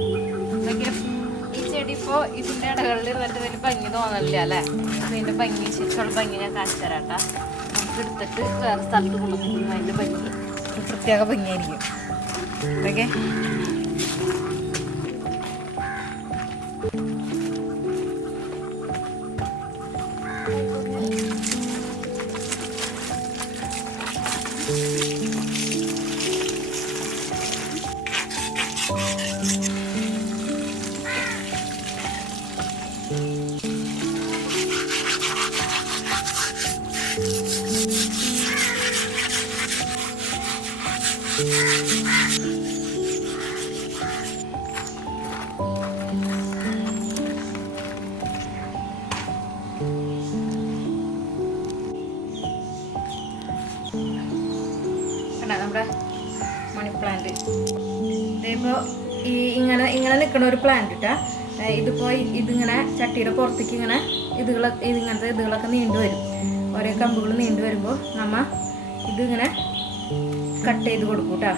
ഈ ചെടി ഇപ്പോൾ ഇതിൻ്റെ ഇടകളിൽ ഇരുന്നിട്ട് വലിയ ഭംഗി തോന്നണില്ല അല്ലേ? ഇതിൻ്റെ ഭംഗി ശരിക്കുള്ള ഭംഗി ഞാൻ കാണിച്ചു തരാട്ടാ. നമുക്ക് എടുത്തിട്ട് വേറെ സ്ഥലത്ത് കൊണ്ടുവന്നിരിക്കും. അതിൻ്റെ ഭംഗി പ്രത്യേക ഭംഗിയായിരിക്കും. ഓക്കെ, നമ്മുടെ മണി പ്ലാന്റ് ഇതിപ്പോൾ ഇങ്ങനെ നിൽക്കുന്ന ഒരു പ്ലാന്റ് ഇട്ടാ. ഇതിപ്പോൾ ഇതിങ്ങനെ ചട്ടിയുടെ പുറത്തേക്ക് ഇങ്ങനെ ഇങ്ങനത്തെ ഇതുകളൊക്കെ നീണ്ടു വരും. ഓരോ കമ്പുകൾ നീണ്ടു വരുമ്പോൾ നമ്മൾ ഇതിങ്ങനെ കട്ട് ചെയ്ത് കൊടുക്കും കേട്ടോ.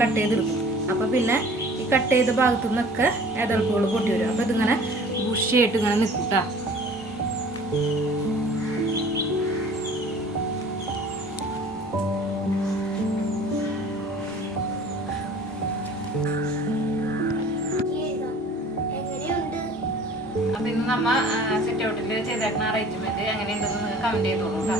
കട്ട് ചെയ്തെടുക്കും. അപ്പോൾ പിന്നെ ഈ കട്ട് ചെയ്ത ഭാഗത്തു നിന്നൊക്കെ എതൾപ്പുകൾ പൊട്ടി വരും. അപ്പോൾ ഇതിങ്ങനെ ബുഷിയായിട്ട് ഇങ്ങനെ നിൽക്കും കേട്ടോ. അപ്പൊ ഇന്ന് നമ്മ സെറ്റ് ഔട്ടിൽ ചെയ്തേക്കുന്ന അറേഞ്ച്മെന്റ് എങ്ങനെയുണ്ടെന്ന് നിങ്ങൾ കമന്റ് ചെയ്തോളൂ കേട്ടോ.